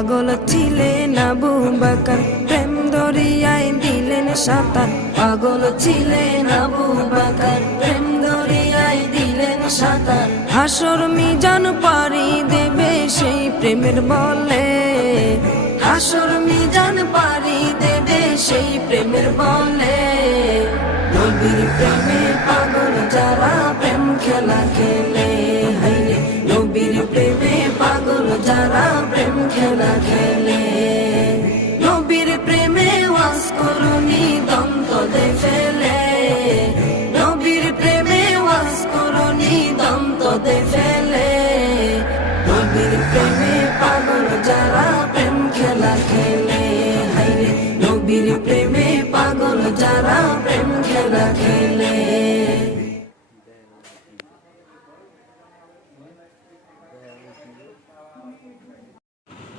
পাগল ছিলেন আবু বাকার প্রেম দরিয়ায় দিলেন সাঁতার। পাগল ছিলেন আবু বাকার প্রেম দরিয়ায় দিলেন সাঁতার। হাসর মিজান পারি দেবে সেই প্রেমের বলে। হাসর মিজান পারি দেবে সেই প্রেমের বলে। নবীর প্রেমে পাগল যারা প্রেম খেলা খেলে। হাইরে, নবীর প্রেমে পাগল যারা খেলা খেলে নবীর প্রেমে ওয়াজ করুনি দম তলে ফেলে নবীর প্রেমে ওয়াজ করুনি দম তলে ফেলে নবীর প্রেমে পাগল যারা প্রেম খেলা খেলে হাইরে নবীর প্রেমে পাগল যারা প্রেম খেলা খেলে